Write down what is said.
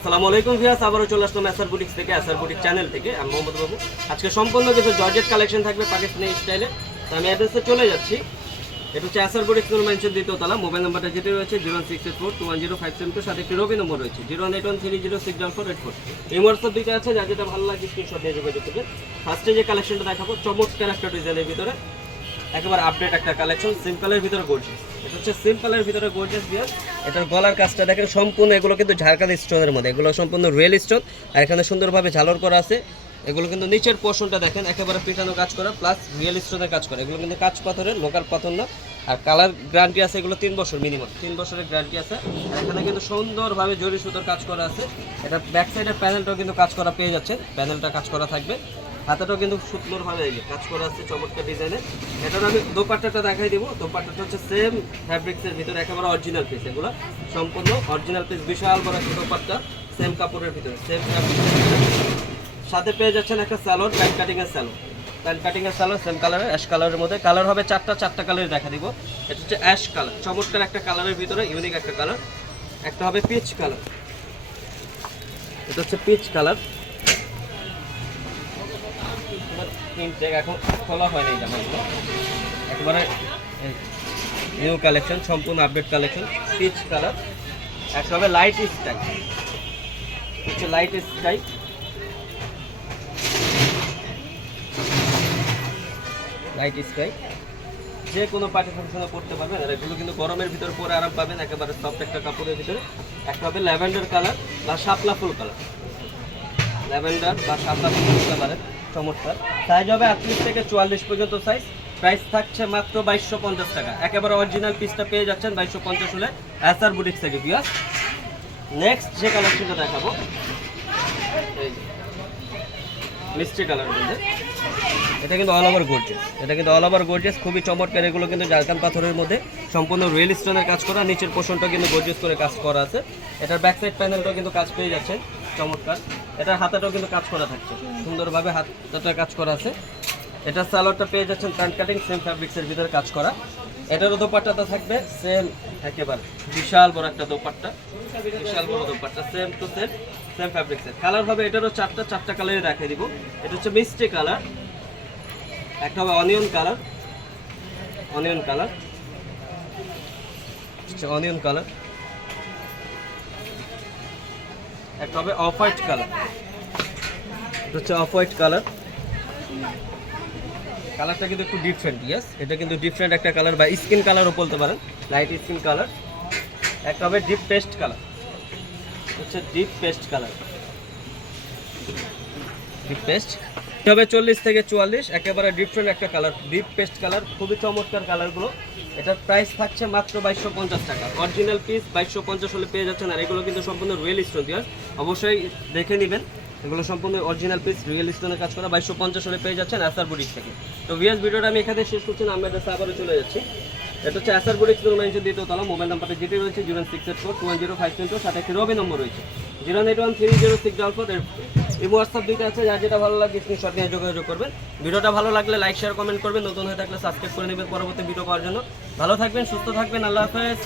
আসসালামু আলাইকুম ভিয়াস আবারও চলে আসলাম এসআর বুটিক্স থেকে এসআর বুটিক চ্যানেল থেকে। আমি মোহাম্মদ বাবু। আজকে সম্পূর্ণ কিছু জর্জেট কালেকশন থাকবে পাকিস্তানি স্টাইলে তো আমি অ্যাড্রেসে চলে যাচ্ছি। এটা হচ্ছে এসআর বুটিক্স নুর মেনশন দ্বিতীয় তলা। মোবাইল নাম্বারটা যেটি রয়েছে zero six eight four two one zero five seven two সাথে একটি রবি নম্বর রয়েছে। Zero eight one three zero six double four eight four এই হোয়াটসঅ্যাপ দুইটা আছে, যা যেটা ভালো লাগে স্ক্রিনশট দিয়ে যোগাযোগ করবে ফার্স্টে যে কালেকশনটা দেখাবো, চমৎকার একটা ডিজাইনের ভিতরে। একেবারে আপডেট একটা কালেকশন সিম্পলের ভিতরে গোর্জিয়াস এটা হচ্ছে সিম্পলের ভিতরে গোর্জিয়াস বিয়ার এটার গলার কাজটা দেখেন, সম্পূর্ণ এগুলো কিন্তু ঝাড়খান্ড স্টোনের মধ্যে। এগুলো সম্পূর্ণ রিয়েল স্টোন আর এখানে সুন্দরভাবে ঝালর করা আছে। এগুলো কিন্তু নিচের পোর্শনটা দেখেন, একেবারে পিটানো কাজ করা প্লাস রিয়েল স্টোনের কাজ করা। এগুলো কিন্তু কাজ পাথরের, লোকাল পাথর না। আর কালার গ্যারান্টি আছে এগুলো তিন বছর মিনিমাম তিন বছরের গ্যারান্টি আছে। আর এখানে কিন্তু সুন্দরভাবে জরি সুতোর কাজ করা আছে। এটা ব্যাক সাইডের প্যানেলটাও কিন্তু কাজ করা পেয়ে যাচ্ছে প্যানেলটা কাজ করা থাকবে। হাতাটাও কিন্তু সুন্দর ভাবে এই কাজ করা আছে চমৎকার ডিজাইনে এটার আমি দোপাট্টাটা দেখাই দিব। দোপাট্টাটা হচ্ছে সেম ফ্যাব্রিক্সের ভিতরে একেবারে অরিজিনাল পিস এগুলো সম্পূর্ণ অরিজিনাল পিস বিশাল বড় একটা দোপাট্টা সেম কাপড়ের ভিতরে সেম সাথে পেয়ে যাচ্ছেন একটা স্যালোর প্যান্ট কাটিং এর স্যালো প্যান্ট কাটিং এর স্যালো সেম কালারের অ্যাশ কালারের মধ্যে। কালার হবে চারটা চারটা কালারে দেখা দিব। এটা হচ্ছে অ্যাশ কালার চমৎকার একটা কালারের ভিতরে ইউনিক একটা কালার একটা হবে পিচ কালার এটা হচ্ছে পিচ কালার তিনটে এখন খোলা হয়নি জামাগুলো একেবারে নিউ কালেকশন সম্পূর্ণ আপডেট কালেকশন পিচ কালার একটা হবে লাইট স্কাই হচ্ছে লাইট স্কাই লাইট স্কাই যে কোনো পার্টি ফাংশনে পড়তে পারবেন। আর এগুলো কিন্তু গরমের ভিতরে পরে আরাম পাবেন, একেবারে সফট একটা কাপড়ের ভিতরে। একটা হবে ল্যাভেন্ডার কালার বা শাপলা ফুল কালার ল্যাভেন্ডার বা সাদা ফুল কালারের চমৎকার। সাইজ হবে আটত্রিশ থেকে চুয়াল্লিশ পর্যন্ত সাইজ প্রাইস থাকছে মাত্র বাইশশো পঞ্চাশ টাকা। একেবারে অরিজিনাল পিসটা পেয়ে যাচ্ছেন বাইশশো পঞ্চাশ হলে অ্যাসার বুটিক্স থেকে বিয়াস নেক্সট যে কালেকশনটা দেখাবো। মিষ্টি কালারের মধ্যে। এটা কিন্তু অল ওভার গোর্জেস এটা কিন্তু অল ওভার গোর্জেস খুবই চমৎকার। এগুলো কিন্তু জারকান পাথরের মধ্যে সম্পূর্ণ রিয়েল স্টোনের কাজ করা। নিচের পোর্শনটা কিন্তু গোর্জেস করে কাজ করা আছে। এটার ব্যাক সাইড প্যানেলটাও কিন্তু কাজ পেয়ে যাচ্ছে চমৎকার। এটার হাতাটাও কিন্তু কাজ করা থাকছে। সুন্দরভাবে হাতটা কাজ করা আছে। এটার সালোয়ারটা পেয়ে যাচ্ছেন প্যান্ট কাটিং সেম ফ্যাব্রিক্সের ভিতরে কাজ করা। এটারও দোপাট্টাটা থাকবে সেম একেবারে বিশাল বড় একটা দোপাট্টা। বিশাল বড় dupatta same to same same ফ্যাব্রিক্সের colour হবে এটারও চারটা চারটা কালারে রেখে দিব। এটা হচ্ছে মিষ্টি কালার একটা হবে onion colour onion colour onion colour একটা হবে অফ হোয়াইট কালার হচ্ছে অফ হোয়াইট কালার কালারটা কিন্তু একটু ডিফারেন্ট ইয়েস এটা কিন্তু ডিফারেন্ট একটা কালার বা স্কিন কালারও বলতে পারেন। লাইট স্কিন কালার একটা হবে ডিপ পেস্ট কালার হচ্ছে deep paste colour deep paste হবে চল্লিশ থেকে চুয়াল্লিশ, একেবারে ডিফারেন্ট একটা কালার ডিপ পেস্ট কালার খুবই চমৎকার কালারগুলো এটার প্রাইস থাকছে মাত্র বাইশশো পঞ্চাশ টাকা। অরিজিনাল পিস বাইশশো পঞ্চাশ হলে পেয়ে যাচ্ছেন, আর এগুলো কিন্তু সম্পূর্ণ রিয়েল স্টোন দিয়ে অবশ্যই দেখে নেবেন, এগুলো সম্পূর্ণ অরিজিনাল পিস রিয়েল স্টোনের কাজ করা, বাইশশো পঞ্চাশ হলে পেয়ে যাচ্ছেন অ্যাসার বুটিক্স থেকে। তো ভিএস ভিডিওটা আমি এখানে শেষ করছি না আমরা এটা আবারও চলে যাচ্ছি। এটা হচ্ছে বুটিক্স মেনশন দ্বিতীয় তলা মোবাইল নাম্বারটা যেটি রয়েছে zero six eight four two one zero five two সাথে একটি রবি নম্বর রয়েছে। Zero eight one three zero six double four এই হোয়াটসঅ্যাপ দুইটা আছে, যার যেটা ভালো লাগে স্ক্রিনশট নিয়ে যোগাযোগ করবেন। ভিডিওটা ভালো লাগলে লাইক শেয়ার কমেন্ট করবেন। নতুন হয়ে থাকলে সাবস্ক্রাইব করে নেবেন পরবর্তী ভিডিও পাওয়ার জন্য। ভালো থাকবেন, সুস্থ থাকবেন, আল্লাহ হাফেজ।